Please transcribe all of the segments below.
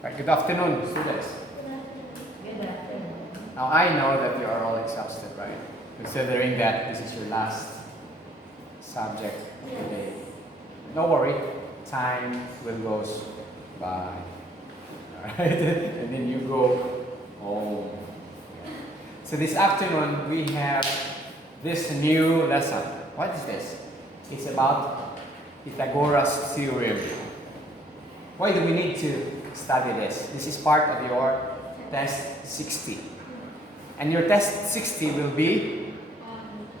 Right, good afternoon, students. Now I know that you are all exhausted, right? Considering that this is your last subject today. No worry, time will go by. Alright? And then you go home. So this afternoon we have this new lesson. What is this? It's about Pythagoras theorem. Why do we need to study this? This is part of your test 60. And your test 60 will be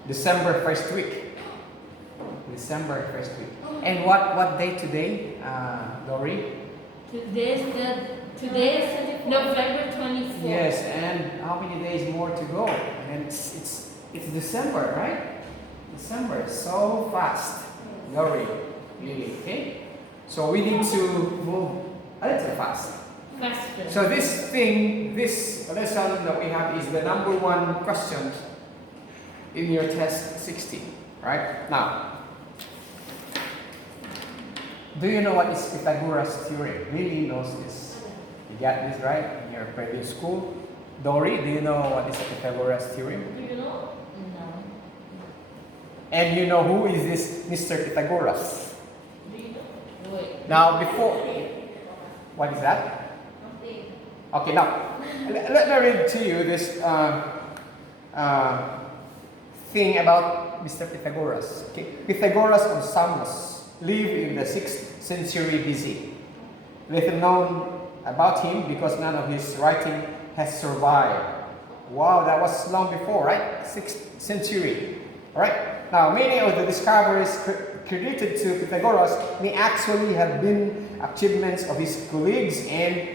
December 1st week. December 1st week. And what day today, Dory? Today is November 24th. Yes, and how many days more to go? And it's December, right? December, so fast. Dory, really, okay? So we need to move a little fast. Faster. So this lesson that we have is the number one question in your test 60, right? Now, do you know what is Pythagoras theorem? Really knows this. You got this right in your previous school. Dory, do you know what is Pythagoras theorem? Do you know? No. And you know who is this Mr. Pythagoras? Do you know? Wait. Now before, what is that? Okay, now let me read to you this thing about Mr. Pythagoras. Okay. Pythagoras of Samos lived in the 6th century BC. Little known about him because none of his writing has survived. Wow, that was long before, right? 6th century. All right. Now, many of the discoveries credited to Pythagoras may actually have been achievements of his colleagues and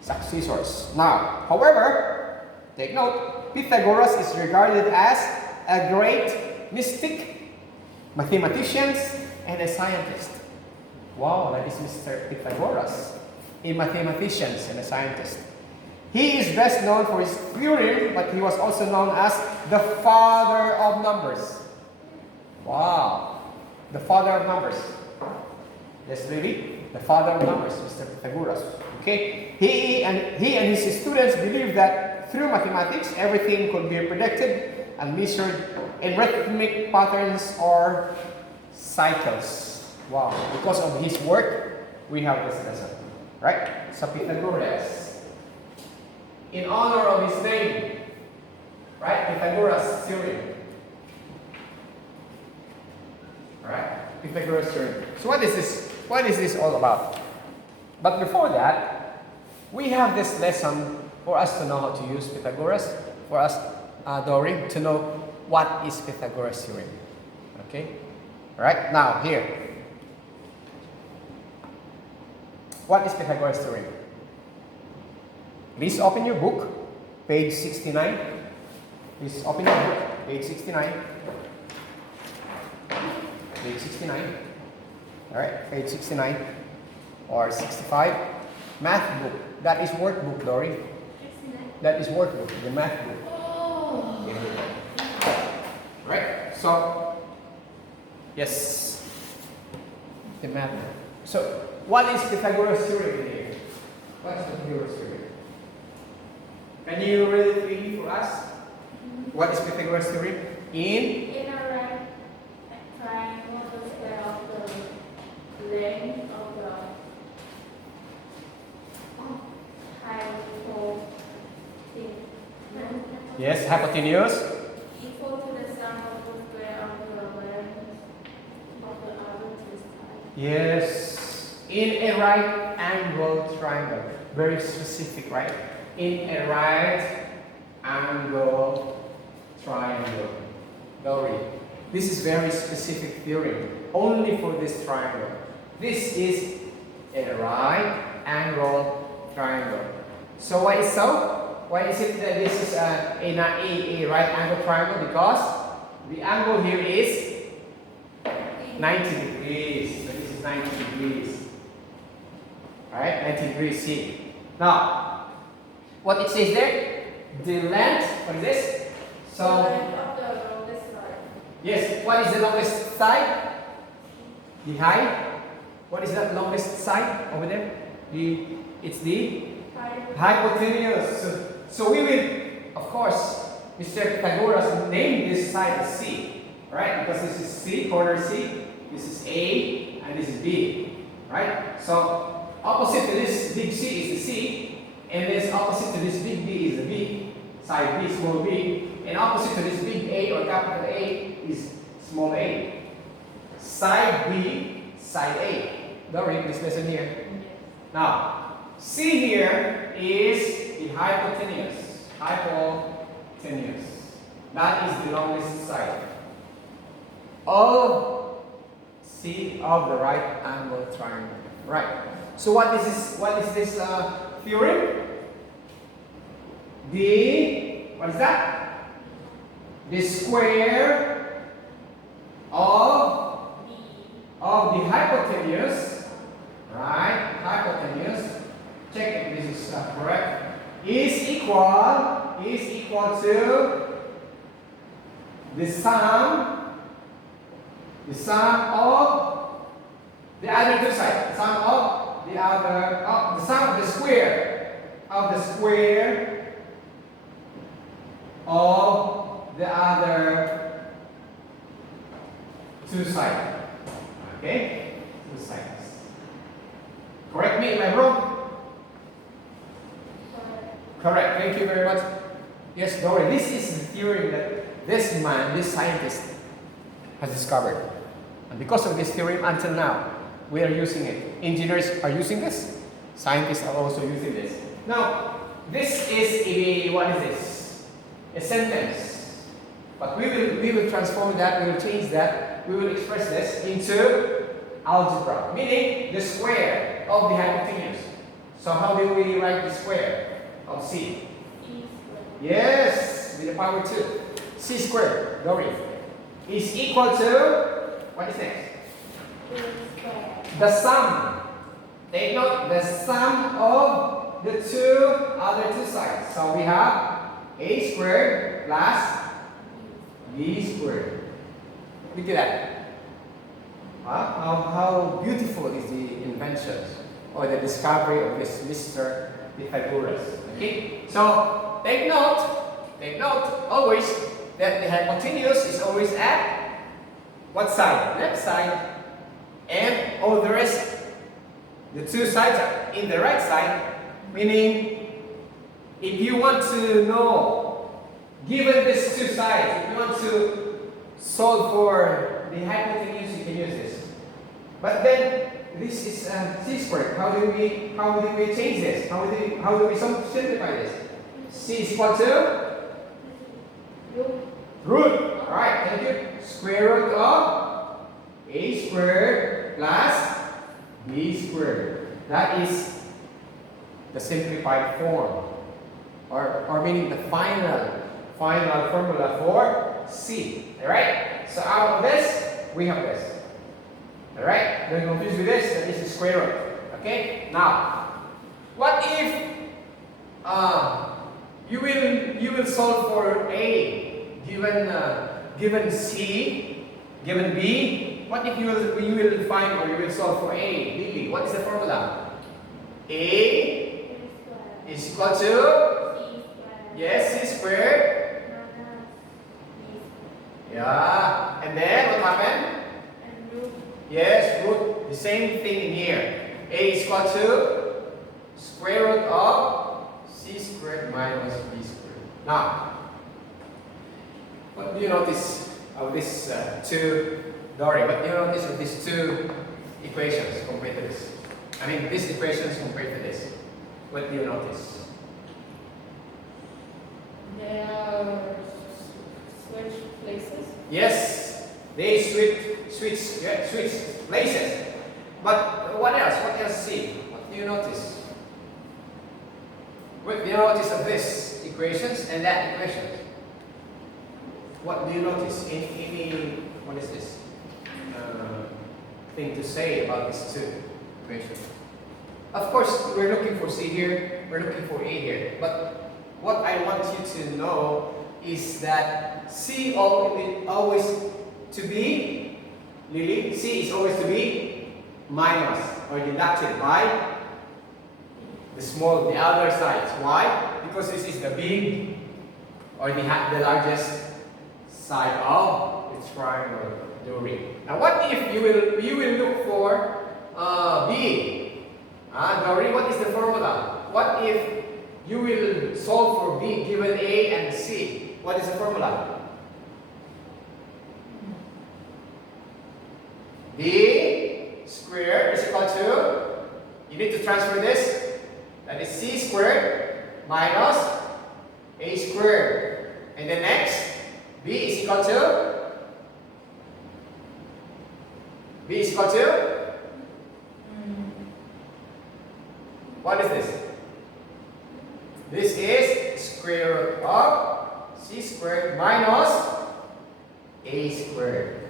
successors. Now, however, take note, Pythagoras is regarded as a great mystic, mathematician, and a scientist. Wow, that is Mr. Pythagoras, a mathematician and a scientist. He is best known for his theorem, but he was also known as the father of numbers. Wow, the father of numbers. Yes, really, the father of numbers, Mr. Pythagoras. Okay, he and his students believed that through mathematics, everything could be predicted and measured in rhythmic patterns or cycles. Wow, because of his work, we have this lesson, right? So Pythagoras, in honor of his name, right? Pythagoras theorem, right? Pythagoras theorem. So what is this? What is this all about? But before that, we have this lesson for us to know how to use Pythagoras, for us, Dory, to know what is Pythagoras theorem. Okay? Right? Now, here. What is Pythagoras theorem? Please open your book, page 69. Please open your book, page 69. Page 69. Alright, page 69. Or 65. Math book. That is workbook, Dory. That is workbook, the math book. Oh. Yeah. Right? So, yes. The math book. So, what is Pythagoras theorem here? What is Pythagoras theorem? Can you read it really for us? What is Pythagoras theorem? In a right triangle, the square of the length of the hypotenuse Yes, hypotenuse. equal to the sum of the square of the length of the other two sides. Yes. In a right angle triangle. Very specific, right? In a right angle triangle. Dory. This is very specific theorem. Only for this triangle. This is a right angle triangle. So why is so? Why is it that this is a right angle triangle? Because the angle here is 90 degrees. So this is 90 degrees. Alright, 90 degrees C. Now, what it says there? The length, what is this? The So, length of the longest side. yes, what is the longest side? The height. What is that longest side over there? It's the hypotenuse. So we will, of course, Mr. Pythagoras named this side as C, right? Because this is C, corner C, this is A, and this is B, right? So opposite to this big C is the C, and this opposite to this big B is the B, side B, small b, and opposite to this big A or capital A is small a. Side B, side A. Don't read this lesson here. Now, C here is the hypotenuse. Hypotenuse. That is the longest side of C of the right angle triangle. Right. So what is this theorem? What is that? The square of the hypotenuse, right? Hypotenuse. Check if this is correct. Is equal to the sum of the other two sides. The sum of the square of the other two sides. Okay? Two sides. Correct me if I'm wrong. Correct. Thank you very much. Yes, Dory. This is the theorem that this man, this scientist, has discovered. And because of this theorem, until now, we are using it. Engineers are using this. Scientists are also using this. Now, this is what is this? A sentence. But we will transform that, we will change that, we will express this into algebra, meaning the square of the hypotenuse. So how do we write the square of C? Yes, with the power 2. C squared, Dory, is equal to, what is next? The sum. Take note, the sum of the other two sides. So we have A squared plus B squared. Look at that. How beautiful is the invention or the discovery of this Mr. Pythagoras. Okay? So take note always that the hypotenuse is always at what side? Left side. And all the rest, the two sides are in the right side. Meaning, if you want to know, given these two sides, if you want to solve for the hypotenuse, you can use this. But then this is C squared. How do we change this? How do we simplify this? C is equal to root. All right, thank you. Square root of A squared plus B squared. That is the simplified form, or meaning the final formula for C. All right. So out of this, we have this. All right. Don't confuse with this. That is the square root. Okay. Now, what if you will solve for A given C, given B? What if you will find, or you will solve for A, B? What is the formula? A is equal to C squared. Yeah. And then what happened? Yes, root. The same thing in here. A is equal to square root of C squared minus B squared. Now, what do you notice of these two, Dory? What do you notice of these two equations compared to this? I mean, these equations compared to this. What do you notice? They are switch places. Yes, they switch places. But what else? What else? See? What do you notice? What do you notice of this equations and that equation? What do you notice? Any what is this thing to say about these two equations? Of course, we're looking for C here, we're looking for A here. But what I want you to know is that C always to be, Lily, C is always to be minus or deducted by the other sides. Why? Because this is the big or the largest side of the triangle, Dory. Now, what if you will look for B? Dory, what is the formula? What if you will solve for B given A and C? What is the formula? B squared is equal to, you need to transfer this, that is C squared minus A squared. And then next, B is equal to, what is this? This is square root of C squared minus A squared.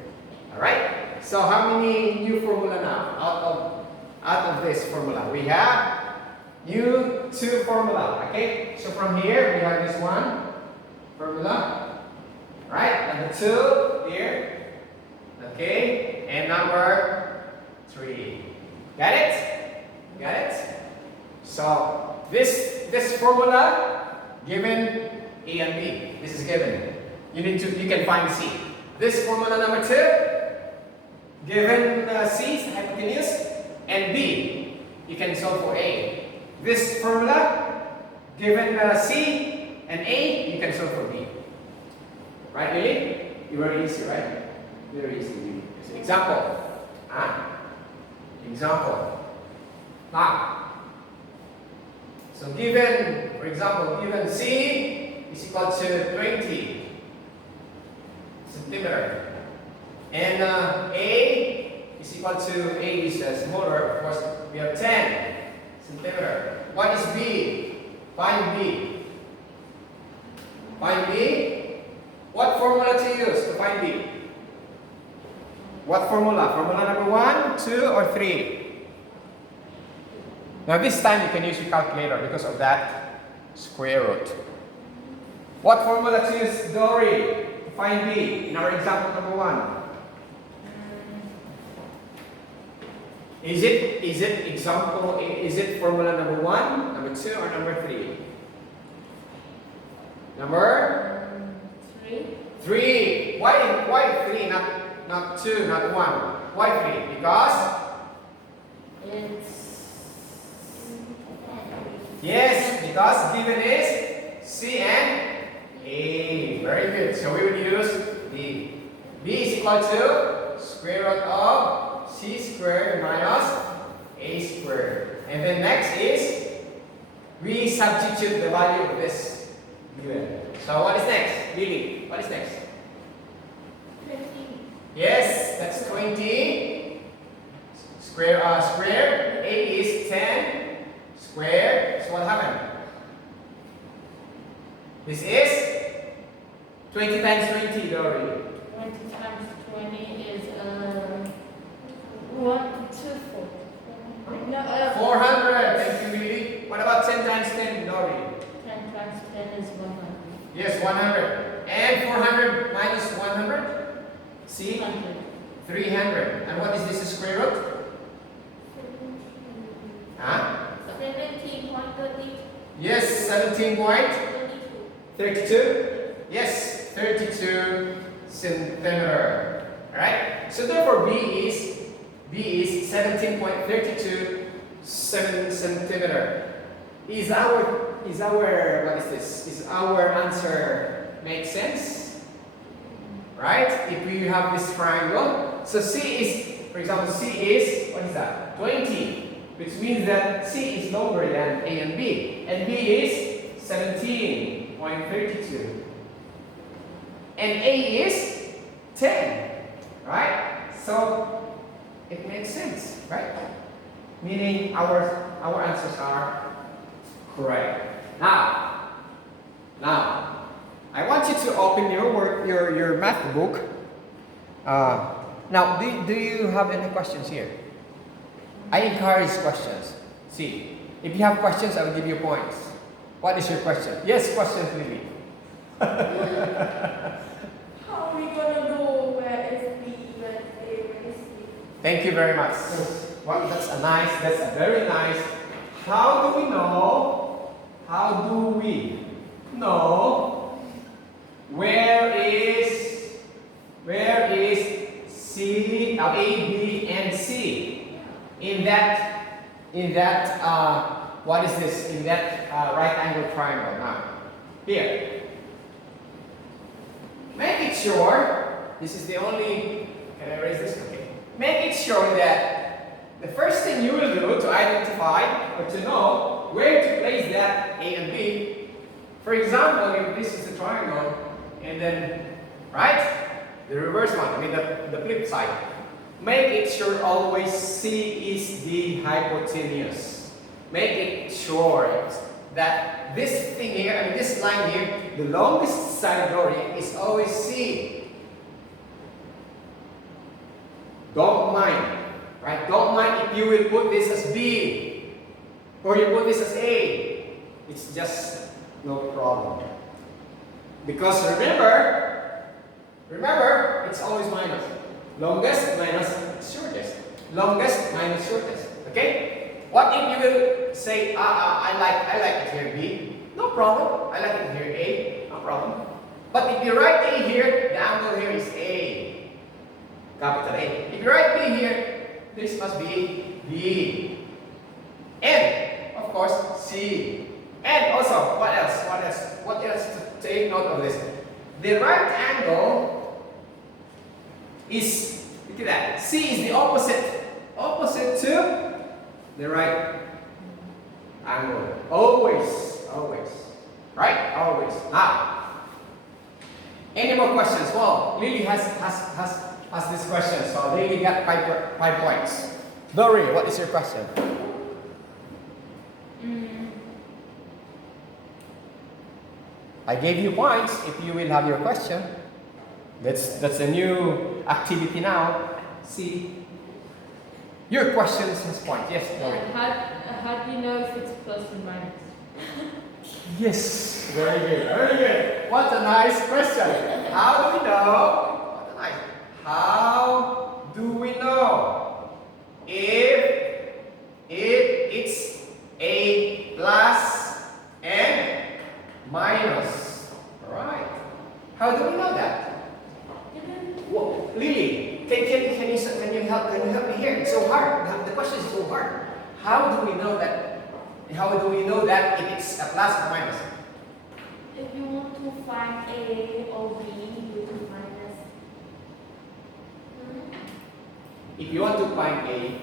Alright? So how many new formula now out of this formula? We have new 2 formula. Okay? So from here we have this one formula. Right? Number 2 here. Okay? And number 3. Got it? Got it? So this formula given A and B. This is given. You can find C. This formula number 2 given C is hypotenuse and B you can solve for A. This formula given C and A you can solve for B. Right, really? Very easy, right? Very easy. Really. So example. Example. Now. So given, for example, given C is equal to 20 centimeter, and A is equal to, A is smaller, of course, we have 10 centimeter. What is B? Find B. Find B. What formula to use to find B? What formula? Formula number 1, 2, or 3? Now this time you can use your calculator because of that square root. What formula to use, Dory, to find B in our example number 1? Is it formula number 1, number 2, or number 3? Number 3. Why 3? Not 2, not 1. Why 3? Because because given is C and A. Very good. So we would use B. B is equal to square root of C squared minus A squared. And then next is we substitute the value of this given. So what is next? Lily, what is next? 20. Yes, that's 20. Square. A is 10. Square. So what happened? This is 20 times 20, Dory. 20 times 20 is 124. No, 400. Thank you, Lily. What about 10 times 10, Dory? 10 times 10 is 100. Yes, 100. And 400 minus 100? See? 100. 300. And what is this square root? 17.32. Yes, 17.32. Yes, 32 centimeter. Alright? So therefore B is 17.32 centimeter. Is our what is this? Is our answer make sense? Right? If we have this triangle, so C is, for example, C is, what is that? 20, which means that C is longer than A and B is 17.32, and A is 10, right? So it makes sense, right? Meaning our answers are correct. Now, I want you to open your math book. Now, do you have any questions here? I encourage questions. See, if you have questions, I will give you points. What is your question? Yes, questions, Lily. How are we gonna know where is B, where is A, where is C? Thank you very much. Well, that's a very nice How do we know? How do we know where is C, A, B, and C in that what is this? In that right angle triangle. Now, here. Make it sure. This is the only. Can I erase this? Okay. Make it sure that the first thing you will do to identify or to know where to place that A and B. For example, if this is a triangle, and then, right? The reverse one, I mean the flip side. Make it sure always C is the hypotenuse. Make it sure that this thing here, I mean this line here, the longest side of the drawing is always C. Don't mind, right? Don't mind if you will put this as B or you put this as A. It's just no problem. Because remember, it's always minus. Longest minus shortest. Longest minus shortest. Okay? What if you will say, I like it here B? No problem. I like it here A. No problem. But if you write A here, the angle here is A. Capital A. If you write B here, this must be B. And, of course, C. And also, what else? What else to take note of this? The right angle is, look at that. C is the opposite to the right angle. Always. Right? Always. Now, any more questions? Well, Lily has this question, so Lily got 5 points. Dory, what is your question? I gave you points if you will have your question. That's a new activity now. See, your question has points. Yes, Dory. How do you know if it's plus or minus? Yes, very good. What a nice question. How do we know? How do we know if it's a plus and minus? All right. How do we know that? Well, Lily, can you help me here? It's so hard. The question is so hard. How do we know that? How do we know that if it's a plus or minus? If you want to find A or B, you do minus. If you want to find A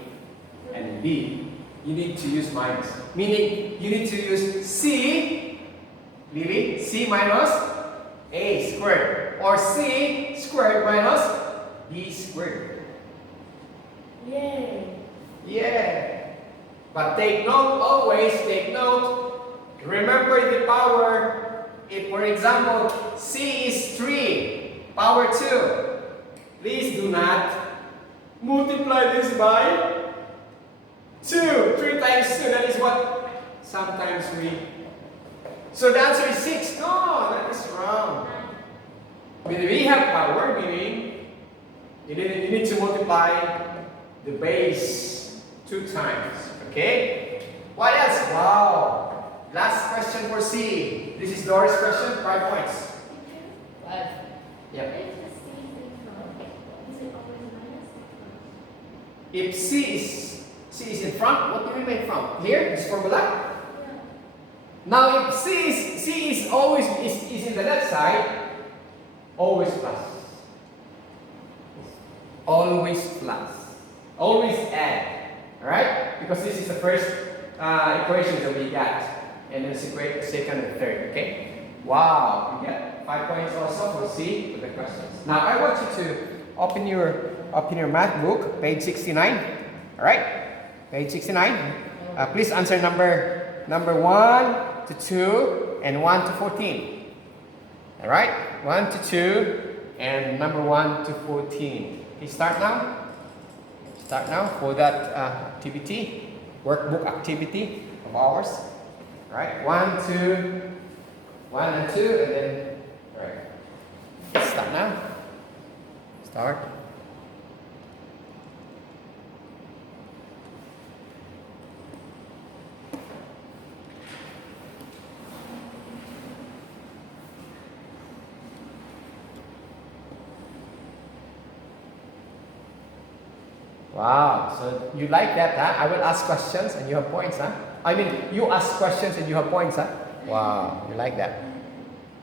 and B, you need to use minus. Meaning, you need to use C, Lily, C minus A squared. Or C squared minus B squared. Yay! Yeah. But take note, always take note. Remember the power. If, for example, C is 3, power 2. Please do not multiply this by 2. 3 times 2, that is what sometimes we... So the answer is 6. No, that is wrong. When we have power, meaning you need to multiply the base 2 times. Okay? What else? Wow! Last question for C. This is Doris' question. 5 points. 5. Yep. Is it always minus? If C is in front, what do you mean from? Here, this formula. Yeah. Now, if C is always is in the left side, always plus. Always plus. Always add. Alright? Because this is the first equation that we got. And then second and third. Okay? Wow. You get 5 points also for C for the questions. Now I want you to open your math book, page 69. Alright? Page 69. Please answer number 1 to 2 and 1 to 14. Alright? 1 to 2 and number 1 to 14. Okay, start now. Start now for that activity, workbook activity of ours. Right? 1 and 2, and then, right. Start now. Start. Wow, so you like that, huh? I will ask questions and you have points, huh? I mean, you ask questions and you have points, huh? Wow, you like that.